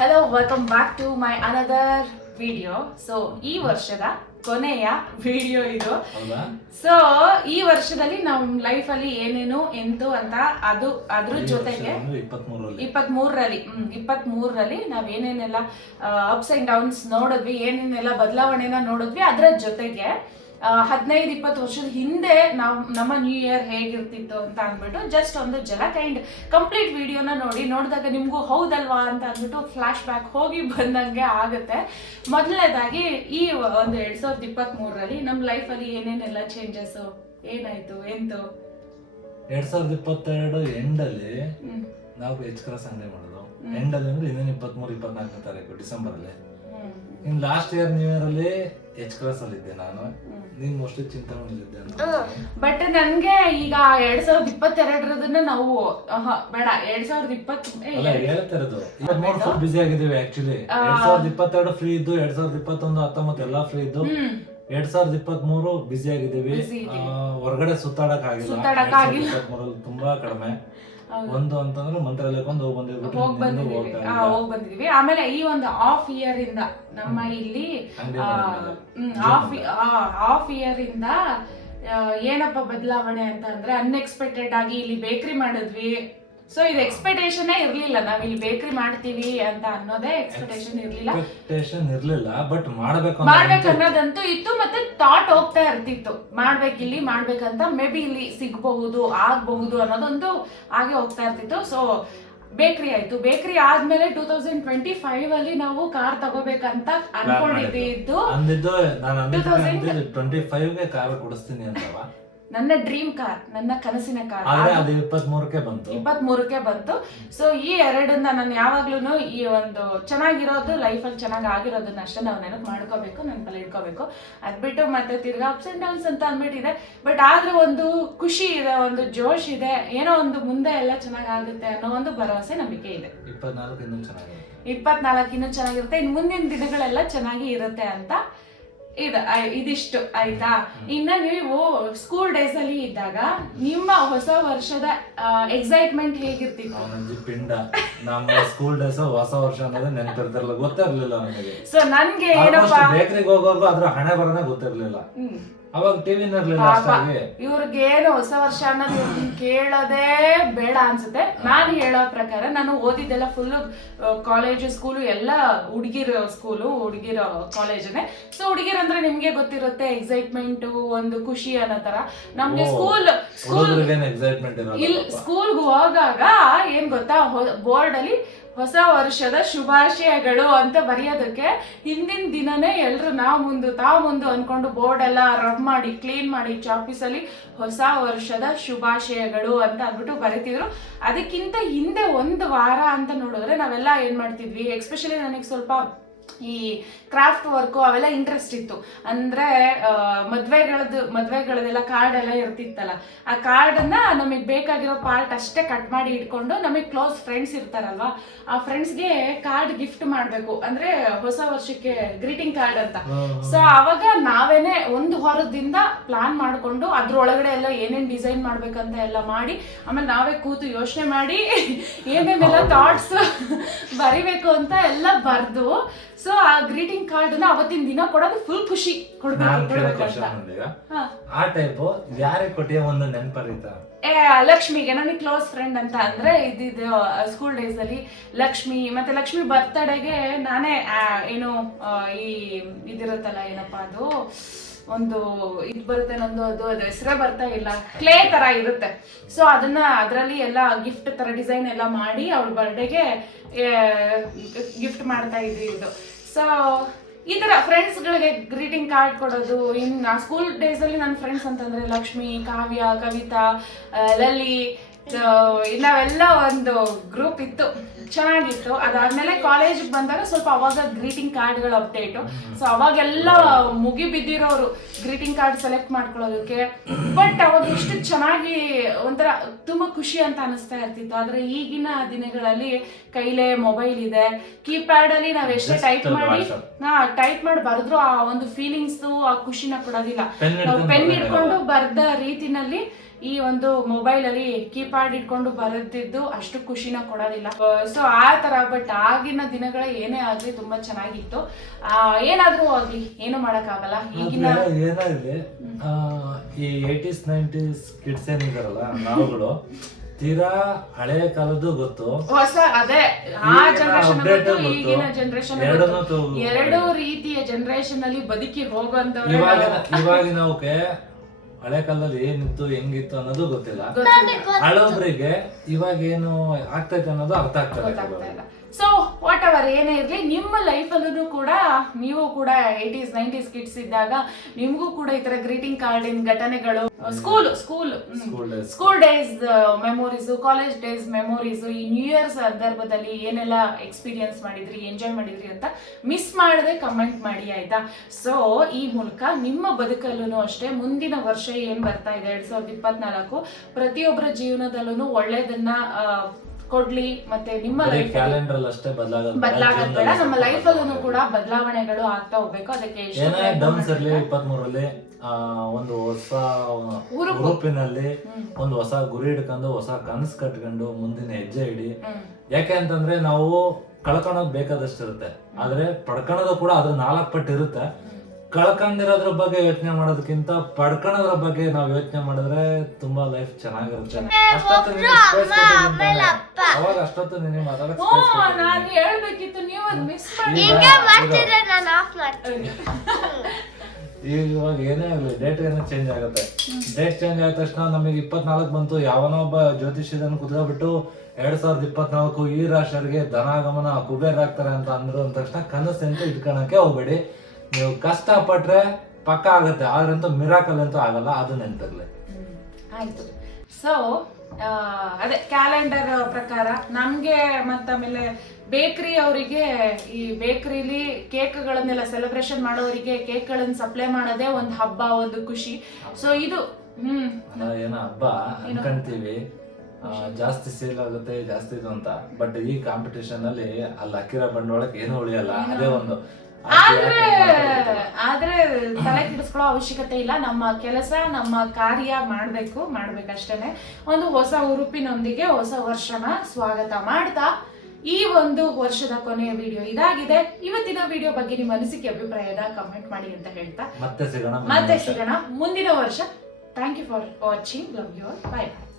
Hello welcome back to my another video so ಈ ವರ್ಷದ ಕೊನೆಯ ವಿಡಿಯೋ ಇದು. ಸೊ ಈ ವರ್ಷದಲ್ಲಿ ನಮ್ ಲೈಫ್ ಅಲ್ಲಿ ಏನೇನು ಎಂತು ಅಂತ ಅದು ಅದ್ರ ಜೊತೆಗೆ ಇಪ್ಪತ್ ಮೂರರಲ್ಲಿ ಹ್ಮ್ ಇಪ್ಪತ್ ಮೂರರಲ್ಲಿ ನಾವ್ ಏನೇನೆಲ್ಲ ಅಪ್ಸ್ ಅಂಡ್ ಡೌನ್ಸ್ ನೋಡಿದ್ವಿ ಏನೇನೆಲ್ಲ ಬದಲಾವಣೆನ ನೋಡಿದ್ವಿ ಅದ್ರ ಜೊತೆಗೆ ಹದಿನೈದು ಇಪ್ಪತ್ತು ವರ್ಷದ ಹಿಂದೆ ನಾವು ನಮ್ಮ ನ್ಯೂ ಇಯರ್ ಹೇಗಿರ್ತಿತ್ತು ಅಂತ ಅಂದ್ಬಿಟ್ಟು ಜಸ್ಟ್ ಒಂದು ಜಲ ಕೈಂಡ್ ಕಂಪ್ಲೀಟ್ ವಿಡಿಯೋನ ನೋಡಿ ನೋಡಿದಾಗ ನಿಮಗೂ ಹೌದಲ್ವಾ ಅಂತ ಅಂದ್ಬಿಟ್ಟು ಫ್ಲಾಶ್ ಬ್ಯಾಕ್ ಹೋಗಿ ಬಂದಂಗೆ ಆಗುತ್ತೆ. ಮೊದಲನೇದಾಗಿ ಈ ಒಂದು ಎರಡು ಸಾವಿರದ ಇಪ್ಪತ್ತ್ ಮೂರರಲ್ಲಿ ನಮ್ಮ ಲೈಫಲ್ಲಿ ಏನೇನೆಲ್ಲ ಚೇಂಜಸ್ಸು ಏನಾಯ್ತು? ಎಂತು? ಎರಡು ಸಾವಿರದ ಇಪ್ಪತ್ತೆರಡು ಎಂಡಲ್ಲಿ ನಾವು ಎಚ್ ಕ್ರಾಸ್ ಅಂಗಡಿ ಮಾಡೋದು. ಎಂಡಲ್ಲಿ ಅಂದ್ರೆ ಇನ್ನೇನು ಇಪ್ಪತ್ತ್ಮೂರು ಇಪ್ಪತ್ನಾಲ್ಕನೇ ತಾರೀಕು ಡಿಸೆಂಬರ್ ಅಲ್ಲಿ ಹ್ಮ್ in last year new year ಅಲ್ಲಿ ಎಚ್ ಕ್ಲಾಸ್ ಅಲ್ಲಿ ಇದ್ದೆ ನಾನು. ನೀನ್ ಮೋಸ್ಟ್ಲಿ ಚಿಂತಾಮಣಿಲಿದ್ದೆ ಬಟ್ ನನ್ಗೆ ಈಗ ಎರಡ್ ಸಾವಿರದ ಇಪ್ಪತ್ತೆರಡರದನ್ನ ನಾವು ಆಹಾ, ಬೇಡ ಎರಡ್ ಸಾವಿರದ ಇಪ್ಪತ್ತ ಏ, ಅಲ್ಲ ಹೇಳ್ತಾ ಇರೋದು. ಇಪ್ಪತ್ಮೂರು ಫುಲ್ ಬಿಸಿ ಆಗಿದ್ದೀವಿ ಆಕ್ಚುಲಿ ಎರಡ್ ಸಾವಿರದ ಇಪ್ಪತ್ತೆರಡು ಫ್ರೀ ಇದ್ದು ಎರಡ್ ಸಾವಿರದ ಇಪ್ಪತ್ತೊಂದು ಹತ್ತೊಂಬತ್ತು ಎಲ್ಲಾ ಫ್ರೀ ಇದ್ದು. ಹ್ಮ್. ಎರಡ್ ಸಾವಿರದ ಇಪ್ಪತ್ತ್ ಮೂರು ಬಿಸಿ ಆಗಿದ್ದೀವಿ. Busy ಇದೀವಿ. ಆ, ಹೊರಗಡೆ ಸುತ್ತಾಡಕ್ ಆಗಿಲ್ಲ ಸುತ್ತಾಡಕ್ ಆಗಿಲ್ಲ. ತುಂಬಾ ಕಡಿಮೆ. ಒಂದು ಅಂತಂದ್ರೆ ಮಂತ್ರಾಲಯಕ್ಕೆ ಒಂದು ಹೋಗಿ ಬಂದಿರ್ಬಿಟ್ಟು ಹೋಗ್ ಬಂದಿದೀವಿ. ಆಮೇಲೆ ಈ ಒಂದು ಆಫ್ ಇಯರ್ ಇಂದ ನಮ್ಮ ಇಲ್ಲಿ. ಆಫ್ ಆಫ್ ಇಯರ್ ಇಂದ ಏನಪ್ಪ ಬದಲಾವಣೆ ಅಂತ ಅಂದ್ರೆ ಅನ್ಎಕ್ಸ್ಪೆಕ್ಟೆಡ್ ಆಗಿ ಇಲ್ಲಿ ಬೇಕರಿ ಮಾಡಿದ್ವಿ. ಸೊ ಇದು ಎಕ್ಸ್ಪೆಕ್ಟೇಷನ್ ಇರ್ಲಿಲ್ಲ. ನಾವ್ ಇಲ್ಲಿ ಬೇಕರಿ ಮಾಡ್ತೀವಿ ಅಂತ ಅನ್ನೋದೇ ಎಕ್ಸ್ಪೆಕ್ಟೇಷನ್ ಇರ್ಲಿಲ್ಲ. ಎಕ್ಸ್ಪೆಕ್ಟೇಷನ್ ಇರ್ಲಿಲ್ಲ ಬಟ್ ಮಾಡ್ಬೇಕು ಮಾಡ್ಬೇಕು ಅನ್ನೋದಂತೂ ಇತ್ತು ಮತ್ತೆ ಥಾಟ್ ಹೋಗ್ತಾ ಇರ್ತಿತ್ತು. ಮಾಡ್ಬೇಕು ಇಲ್ಲಿ ಮಾಡ್ಬೇಕಂತ ಮೇ ಬಿ ಇಲ್ಲಿ ಸಿಗ್ಬಹುದು ಆಗ್ಬಹುದು ಅನ್ನೋದೊಂದು ಹಾಗೆ ಹೋಗ್ತಾ ಇರ್ತಿತ್ತು. ಸೊ ಬೇಕರಿ ಆಯ್ತು. ಬೇಕರಿ ಆದ್ಮೇಲೆ ಟೂ ತೌಸಂಡ್ ಟ್ವೆಂಟಿ ಫೈವ್ ಅಲ್ಲಿ ನಾವು ಕಾರ್ ತಗೋಬೇಕಂತ ಅನ್ಕೊಂಡಿದ್ದು. ಅಂದಿದ್ದು ನಾನು 2000 ಅಂದಿದ್ದು ಟ್ವೆಂಟಿ ಫೈವ್ಗೆ ಕಾರ್ ಕೊಡಿಸ್ತೀನಿ ಅಂತವ. ನನ್ನ ಡ್ರೀಮ್ ಕಾರ್ ನನ್ನ ಕನಸಿನ ಕಾರ್ ಆದ್ರೆ ಅದು ಇಪ್ಪತ್ತ್ ಮೂರಕ್ಕೆ ಬಂತು. ಸೊ ಈ ಎರಡನ್ನ ನಾನು ಯಾವಾಗ್ಲೂ ಈ ಒಂದು ಚೆನ್ನಾಗಿರೋದು ಲೈಫಲ್ಲಿ ಚೆನ್ನಾಗಿ ಆಗಿರೋದನ್ನ ಅಷ್ಟೇ ನಾವು ನೆನಪು ಮಾಡ್ಕೋಬೇಕು ನೆನಪಲ್ಲಿ ಇಟ್ಕೋಬೇಕು. ಅದ್ಬಿಟ್ಟು ಮತ್ತೆ ತಿರ್ಗಾ ಅಪ್ಸ್ ಅಂಡ್ ಡೌನ್ಸ್ ಅಂತ ಅಂದ್ಬಿಟ್ಟಿದೆ ಬಟ್ ಆದ್ರೂ ಒಂದು ಖುಷಿ ಇದೆ ಒಂದು ಜೋಶ್ ಇದೆ ಏನೋ ಒಂದು ಮುಂದೆ ಎಲ್ಲ ಚೆನ್ನಾಗಿ ಆಗುತ್ತೆ ಅನ್ನೋ ಒಂದು ಭರವಸೆ ನಂಬಿಕೆ ಇದೆ. ಇಪ್ಪತ್ನಾಲ್ಕು ಇನ್ನೂ ಚೆನ್ನಾಗಿರುತ್ತೆ. ಇಪ್ಪತ್ನಾಲ್ಕು ಇನ್ನೂ ಚೆನ್ನಾಗಿರುತ್ತೆ. ಇನ್ನು ಮುಂದಿನ ದಿನಗಳೆಲ್ಲ ಚೆನ್ನಾಗಿ ಇರುತ್ತೆ ಅಂತ ಇದ ಇದಿಷ್ಟು ಆಯ್ತಾ? ಇನ್ನ ನೀವು ಸ್ಕೂಲ್ ಡೇಸ್ ಅಲ್ಲಿ ಇದ್ದಾಗ ನಿಮ್ಮ ಹೊಸ ವರ್ಷದ ಎಕ್ಸೈಟ್ಮೆಂಟ್ ಹೇಗಿರ್ತಿತ್ತು? ಪಿಂಡ. ನಮ್ಮ ಸ್ಕೂಲ್ ಡೇಸ್ ಹೊಸ ವರ್ಷ ಅನ್ನೋದು ನೆನಪಿರ್ತಿರ್ಲಿಲ್ಲ ಗೊತ್ತಿರ್ಲಿಲ್ಲ ನನಗೆ ಸೊ ನನ್ಗೆ ಏನಪ್ಪಾ? ಬೇಕರಿಗೆ ಹೋಗೋರ್ಗು ಅದ್ರ ಹಣೆ ಬರೋದೇ ಗೊತ್ತಿರ್ಲಿಲ್ಲ. ಹ್ಮ್. ಅವಾಗ ಟಿವಿನ ಇವ್ರಿಗೇನು ಹೊಸ ವರ್ಷ ಅನ್ನೋದು ಕೇಳೋದೇ ಬೇಡ ಅನ್ಸುತ್ತೆ. ನಾನು ಹೇಳೋ ಪ್ರಕಾರ ನಾನು ಓದಿದ್ದೆಲ್ಲ ಫುಲ್ ಕಾಲೇಜು ಸ್ಕೂಲು ಎಲ್ಲ ಹುಡುಗಿರ ಸ್ಕೂಲು ಹುಡುಗಿರ ಕಾಲೇಜನೇ ಸೊ ಹುಡುಗಿರ ಅಂದ್ರೆ ನಿಮ್ಗೆ ಗೊತ್ತಿರುತ್ತೆ ಎಕ್ಸೈಟ್ಮೆಂಟ್ ಒಂದು ಖುಷಿ ಅನ್ನೋ ತರ. ನಮ್ಗೆ ಸ್ಕೂಲ್ ಸ್ಕೂಲ್ ಸ್ಕೂಲ್ಗೆ ಹೋಗಾಗ ಏನ್ ಗೊತ್ತಾ ಬೋರ್ಡ್ ಅಲ್ಲಿ ಹೊಸ ವರ್ಷದ ಶುಭಾಶಯಗಳು ಅಂತ ಬರೆಯೋದಕ್ಕೆ ಹಿಂದಿನ ದಿನನೇ ಎಲ್ಲರೂ ನಾವು ಮುಂದು, ತಾವು ಮುಂದು ಅನ್ಕೊಂಡು ಬೋರ್ಡ್ ಎಲ್ಲ ರಬ್ ಮಾಡಿ ಕ್ಲೀನ್ ಮಾಡಿ ಚಾಪೀಸಲ್ಲಿ ಹೊಸ ವರ್ಷದ ಶುಭಾಶಯಗಳು ಅಂತ ಅಂದ್ಬಿಟ್ಟು ಬರಿತಿದ್ರು. ಅದಕ್ಕಿಂತ ಹಿಂದೆ ಒಂದು ವಾರ ಅಂತ ನೋಡಿದ್ರೆ ನಾವೆಲ್ಲ ಏನು ಮಾಡ್ತಿದ್ವಿ? ಎಕ್ಸ್ಪೆಷಲಿ ನನಗೆ ಸ್ವಲ್ಪ ಈ ಕ್ರಾಫ್ಟ್ ವರ್ಕು ಅವೆಲ್ಲ ಇಂಟ್ರೆಸ್ಟ್ ಇತ್ತು. ಅಂದ್ರೆ ಮದ್ವೆಗಳದ್ದು ಮದ್ವೆಗಳದೆಲ್ಲ ಕಾರ್ಡ್ ಎಲ್ಲ ಇರ್ತಿತ್ತಲ್ಲ ಆ ಕಾರ್ಡನ್ನ ನಮಗೆ ಬೇಕಾಗಿರೋ ಪಾರ್ಟ್ ಅಷ್ಟೇ ಕಟ್ ಮಾಡಿ ಇಟ್ಕೊಂಡು ನಮಗೆ ಕ್ಲೋಸ್ ಫ್ರೆಂಡ್ಸ್ ಇರ್ತಾರಲ್ವಾ ಆ ಫ್ರೆಂಡ್ಸ್ಗೆ ಕಾರ್ಡ್ ಗಿಫ್ಟ್ ಮಾಡಬೇಕು. ಅಂದ್ರೆ ಹೊಸ ವರ್ಷಕ್ಕೆ ಗ್ರೀಟಿಂಗ್ ಕಾರ್ಡ್ ಅಂತ. ಸೊ ಅವಾಗ ನಾವೇನೆ ಒಂದು ವಾರದಿಂದ ಪ್ಲಾನ್ ಮಾಡ್ಕೊಂಡು ಅದ್ರೊಳಗಡೆ ಎಲ್ಲ ಏನೇನ್ ಡಿಸೈನ್ ಮಾಡ್ಬೇಕಂತ ಎಲ್ಲ ಮಾಡಿ ಆಮೇಲೆ ನಾವೇ ಕೂತು ಯೋಚನೆ ಮಾಡಿ ಏನೇನೆಲ್ಲ ಥಾಟ್ಸ್ ಬರಿಬೇಕು ಅಂತ ಎಲ್ಲ ಬರ್ದು ಸೊ ಆ ಗ್ರೀಟಿಂಗ್ ಕಾರ್ಡ್ನ ಅವತ್ತಿನ ದಿನ ಕೊಡೋದು ಫುಲ್ ಖುಷಿ ಆ ಟೈಪ್ ಯಾರಿಗೆ ಕೊಟ್ಟಿಯ ಒಂದು ನೆನಪರಿತ? ಏ ಲಕ್ಷ್ಮಿಗೆ ನನಗೆ ಕ್ಲೋಸ್ ಫ್ರೆಂಡ್ ಅಂತ ಅಂದ್ರೆ ಇದ್ದಿದ್ದು ಸ್ಕೂಲ್ ಡೇಸ್ ಅಲ್ಲಿ ಲಕ್ಷ್ಮಿ ಮತ್ತೆ ಲಕ್ಷ್ಮಿ ಬರ್ತಡೆಗೆ ನಾನೇ ಏನು ಈ ಇದಿರುತ್ತಲ್ಲ ಏನಪ್ಪಾ ಅದು ಒಂದು ಇದು ಬರುತ್ತೆ ನಂದು, ಅದು ಅದು ಹೆಸರೇ ಬರ್ತಾ ಇಲ್ಲ. ಕ್ಲೇ ತರ ಇರುತ್ತೆ. ಸೊ ಅದನ್ನ ಅದರಲ್ಲಿ ಎಲ್ಲ ಗಿಫ್ಟ್ ತರ ಡಿಸೈನ್ ಎಲ್ಲ ಮಾಡಿ ಅವ್ರ ಬರ್ಡೇಗೆ ಗಿಫ್ಟ್ ಮಾಡ್ತಾ ಇದ್ವಿ ಇದು. ಸೊ ಈ ತರ ಫ್ರೆಂಡ್ಸ್ಗಳಿಗೆ ಗ್ರೀಟಿಂಗ್ ಕಾರ್ಡ್ ಕೊಡೋದು ಇನ್ನು ಸ್ಕೂಲ್ ಅಲ್ಲಿ ನನ್ನ ಫ್ರೆಂಡ್ಸ್ ಅಂತಂದ್ರೆ ಲಕ್ಷ್ಮಿ, ಕಾವ್ಯ, ಕವಿತಾ, ಲಲಿ ನಾವೆಲ್ಲ ಒಂದು ಗ್ರೂಪ್ ಇತ್ತು. ಚೆನ್ನಾಗಿತ್ತು. ಅದಾದ್ಮೇಲೆ ಕಾಲೇಜ್ ಬಂದಾಗ ಸ್ವಲ್ಪ ಅವಾಗ ಗ್ರೀಟಿಂಗ್ ಕಾರ್ಡ್ಗಳ ಅಪ್ಡೇಟು ಸೊ ಅವಾಗೆಲ್ಲ ಮುಗಿ ಬಿದ್ದಿರೋರು ಗ್ರೀಟಿಂಗ್ ಕಾರ್ಡ್ ಸೆಲೆಕ್ಟ್ ಮಾಡ್ಕೊಳ್ಳೋದಕ್ಕೆ. ಬಟ್ ಅವಾಗ ಎಷ್ಟು ಚೆನ್ನಾಗಿ ಒಂಥರ ತುಂಬಾ ಖುಷಿ ಅಂತ ಅನಿಸ್ತಾ ಇರ್ತಿತ್ತು. ಆದ್ರೆ ಈಗಿನ ದಿನಗಳಲ್ಲಿ ಕೈಲೆ ಮೊಬೈಲ್ ಇದೆ. ಕೀಪ್ಯಾಡಲ್ಲಿ ನಾವ್ ಎಷ್ಟೇ ಟೈಪ್ ಮಾಡಿ. ಹಾ ಟೈಪ್ ಮಾಡಿ ಬರೆದ್ರು ಆ ಒಂದು ಫೀಲಿಂಗ್ಸ್ ಆ ಖುಷಿನ ಕೊಡೋದಿಲ್ಲ. ನಾವು ಪೆನ್ ಹಿಡ್ಕೊಂಡು ಬರ್ದ ರೀತಿನಲ್ಲಿ ಈ ಒಂದು ಮೊಬೈಲ್ ಅಲ್ಲಿ ಕೀಪ್ಯಾಡ್ ಇಟ್ಕೊಂಡು ಬರುತ್ತಿದ್ದು ಅಷ್ಟು ಖುಷಿನ ಕೊಡೋದಿಲ್ಲ. ಸೊ ಆ ತರ ಬಟ್ ಆಗಿನ ದಿನಗಳ ಏನೇ ಆಗ್ಲಿ ತುಂಬಾ ಚೆನ್ನಾಗಿತ್ತು. ಏನಾದ್ರೂ ಆಗ್ಲಿ ಏನು ಮಾಡಕ್ಕಾಗಲ್ಲ. ಈಗಿನ ಏನಾಗಿದೆ ಈ ಏಟೀಸ್ ನೈಂಟೀಸ್ ಕಿಡ್ಸ್ ಏನಿದಾರಲ್ಲ ನಾವುಗಳು ತೀರಾ ಹಳೆ ಕಾಲದ್ದು ಗೊತ್ತು. ಹೊಸ ಅದೇ ಆ ಜನರೇಷನ್ ಗೊತ್ತು. ಈಗಿನ ಜನರೇಷನ್ ಎರಡು ರೀತಿಯ ಜನರೇಷನ್ ಅಲ್ಲಿ ಬದುಕಿ ಹೋಗುವಂತ ಇವಾಗಿನ ಇವಾಗಿನವಕ್ಕೆ ಹಳೆ ಕಾಲದಲ್ಲಿ ಏನಿತ್ತು ಹೆಂಗಿತ್ತು ಅನ್ನೋದು ಗೊತ್ತಿಲ್ಲ. ಹಳೊಬ್ರಿಗೆ ಇವಾಗ ಏನು ಆಗ್ತೈತೆ ಅನ್ನೋದು ಅರ್ಥ ಆಗ್ತದೆ ಸೊ ವಾಟ್ ಅವರ್ ಏನೇ ಇರಲಿ ನಿಮ್ಮ ಲೈಫಲ್ಲೂ ಕೂಡ ನೀವು ಕೂಡ ಏಯ್ಟೀಸ್ ನೈಂಟೀಸ್ ಕಿಡ್ಸ್ ಇದ್ದಾಗ ನಿಮಗೂ ಕೂಡ ಈ ಥರ ಗ್ರೀಟಿಂಗ್ ಕಾರ್ಡಿನ ಘಟನೆಗಳು school school school days memories college days memories ಈ ನ್ಯೂ ಇಯರ್ ಸಂದರ್ಭದಲ್ಲಿ ಏನೆಲ್ಲ ಎಕ್ಸ್ಪೀರಿಯನ್ಸ್ ಮಾಡಿದ್ರಿ ಎಂಜಾಯ್ ಮಾಡಿದ್ರಿ ಅಂತ ಮಿಸ್ ಮಾಡದೆ ಕಮೆಂಟ್ ಮಾಡಿ ಆಯ್ತಾ? ಸೊ ಈ ಮೂಲಕ ನಿಮ್ಮ ಬದುಕಲ್ಲೂ ಅಷ್ಟೇ ಮುಂದಿನ ವರ್ಷ ಏನ್ ಬರ್ತಾ ಇದೆ? ಎರಡ್ ಸಾವಿರದ ಇಪ್ಪತ್ನಾಲ್ಕು ಪ್ರತಿಯೊಬ್ಬರ ಜೀವನದಲ್ಲೂ ಒಳ್ಳೇದನ್ನ ಆ, ಕೊಡ್ಲಿ ಮತ್ತೆ ನಿಮ್ಮ ಲೈಫ್ ಕ್ಯಾಲೆಂಡರ್ ಬದಲಾಗೋದ್ ಬೇಡ. ನಮ್ಮ ಲೈಫ್ ಅಲ್ಲೂ ಕೂಡ ಬದಲಾವಣೆಗಳು ಆಗ್ತಾ ಹೋಗ್ಬೇಕು. ಅದಕ್ಕೆ ಏನೇ ಇರ್ಲಿ ಮಾಡ್ಬೇಕು? ಒಂದು ಹೊಸ. ಗ್ರೂಪಿನಲ್ಲಿ ಒಂದು ಹೊಸ ಗುರಿ ಹಿಡ್ಕೊಂಡು ಹೊಸ ಕನಸು ಕಟ್ಕೊಂಡು ಮುಂದಿನ ಹೆಜ್ಜೆ ಇಡಿ. ಯಾಕೆ ಅಂತಂದ್ರೆ ನಾವು ಕಳ್ಕೊಳೋದ್ ಬೇಕಾದಷ್ಟಿರುತ್ತೆ. ಆದ್ರೆ ಪಡ್ಕೊಳೋದು ಕೂಡ ಅದ್ರ ನಾಲ್ಕು ಪಟ್ಟು ಇರುತ್ತೆ. ಕಳ್ಕೊಂಡಿರೋದ್ರ ಬಗ್ಗೆ ಯೋಚನೆ ಮಾಡೋದಕ್ಕಿಂತ ಪಡ್ಕೊಳೋದ್ರ ಬಗ್ಗೆ ನಾವು ಯೋಚನೆ ಮಾಡಿದ್ರೆ ತುಂಬಾ ಲೈಫ್ ಚೆನ್ನಾಗಿರುತ್ತೆ. ಅಷ್ಟೊತ್ತು ಅವಾಗ ಅಷ್ಟೊತ್ತು ನಿನಗೆ ಮಾತಾಡಕ್ ಓ ನಾನು ಹೇಳ್ಬೇಕಿತ್ತು ನೀವು ಅದ್ ಮಿಸ್ ಮಾಡಿ ಈಗ ಮಾಡ್ತಿದ್ರೆ ನಾನು ಆಫ್ ಮಾಡ್ತೀನಿ. ಈಗ ಇವಾಗ ಏನೇ ಆಗಲಿ ಡೇಟ್ ಏನೋ ಚೇಂಜ್ ಆಗುತ್ತೆ. ಡೇಟ್ ಚೇಂಜ್ ಆದ ತಕ್ಷಣ ನಮಗೆ ಇಪ್ಪತ್ನಾಲ್ಕು ಬಂತು ಯಾವನೋ ಒಬ್ಬ ಜ್ಯೋತಿಷ್ಯದನ್ನು ಕುತ್ಕೊಬಿಟ್ಟು ಎರಡ್ ಸಾವಿರದ ಇಪ್ಪತ್ನಾಲ್ಕು ಈ ರಾಶಿಯರಿಗೆ ಧನಾಗಮನ ಕುಬೇರ್ ಆಗ್ತಾರೆ ಅಂತ ಅಂದ್ರು ಅಂದ ತಕ್ಷಣ ಕನಸು ಅಂತ ಇಟ್ಕೊಳಕ್ಕೆ ಹೋಗ್ಬೇಡಿ. ನೀವು ಕಷ್ಟ ಪಟ್ರೆ ಪಕ್ಕ ಆಗುತ್ತೆ ಆದ್ರಂತೂ ಮಿರಾಕಲ್ ಅಂತೂ ಆಗಲ್ಲ ಅದು ನೆನ್ಪಿರ್ಲಿ. ಆಯ್ತು. ಸೊ ಅದೇ ಕ್ಯಾಲೆಂಡರ್ ಪ್ರಕಾರ ನಮ್ಗೆ ಮತ್ತ ಆಮೇಲೆ ಬೇಕರಿ ಅವರಿಗೆ ಈ ಬೇಕರಿಲಿ ಕೇಕ್ಗಳನ್ನೆಲ್ಲ ಸೆಲೆಬ್ರೇಷನ್ ಮಾಡೋರಿಗೆ ಕೇಕ್ಗಳನ್ನ ಸಪ್ಲೈ ಮಾಡೋದೇ ಒಂದು ಹಬ್ಬ ಒಂದು ಖುಷಿ. ಸೊ ಇದು ಹ್ಮ್. ಏನೋ ಹಬ್ಬ ಅನ್ಕೊಂತೀವಿ. ಜಾಸ್ತಿ ಸೇಲ್ ಆಗುತ್ತೆ ಜಾಸ್ತಿ ಇದು ಅಂತ. ಬಟ್ ಈ ಕಾಂಪಿಟೇಷನ್ ಅಲ್ಲಿ ಅಲ್ಲಿ ಅಕ್ಕಿರ ಬಂಡವಾಳಕ್ಕೆ ಏನು ಉಳಿಯಲ್ಲ ಅದೇ ಒಂದು. ಆದ್ರೆ ಆದ್ರೆ ತಲೆ ಕೆಡಿಸ್ಕೊಳ್ಳೋ ಅವಶ್ಯಕತೆ ಇಲ್ಲ. ನಮ್ಮ ಕೆಲಸ ನಮ್ಮ ಕಾರ್ಯ ಮಾಡ್ಬೇಕು ಮಾಡ್ಬೇಕಷ್ಟೇನೆ. ಒಂದು ಹೊಸ ಉರುಪಿನೊಂದಿಗೆ ಹೊಸ ವರ್ಷನ ಸ್ವಾಗತ ಮಾಡ್ತಾ ಈ ಒಂದು ವರ್ಷದ ಕೊನೆಯ ವಿಡಿಯೋ ಇದಾಗಿದೆ. ಇವತ್ತಿನ ವಿಡಿಯೋ ಬಗ್ಗೆ ನಿಮ್ಮ ಅನಿಸಿಕೆ ಅಭಿಪ್ರಾಯನ ಕಮೆಂಟ್ ಮಾಡಿ ಅಂತ ಹೇಳ್ತಾ. ಮತ್ತೆ ಸಿಗೋಣ ಮುಂದಿನ ಮತ್ತೆ ವರ್ಷ. ಸಿಗೋಣ. ಮುಂದಿನ ವರ್ಷ. Thank you for watching love your bye bye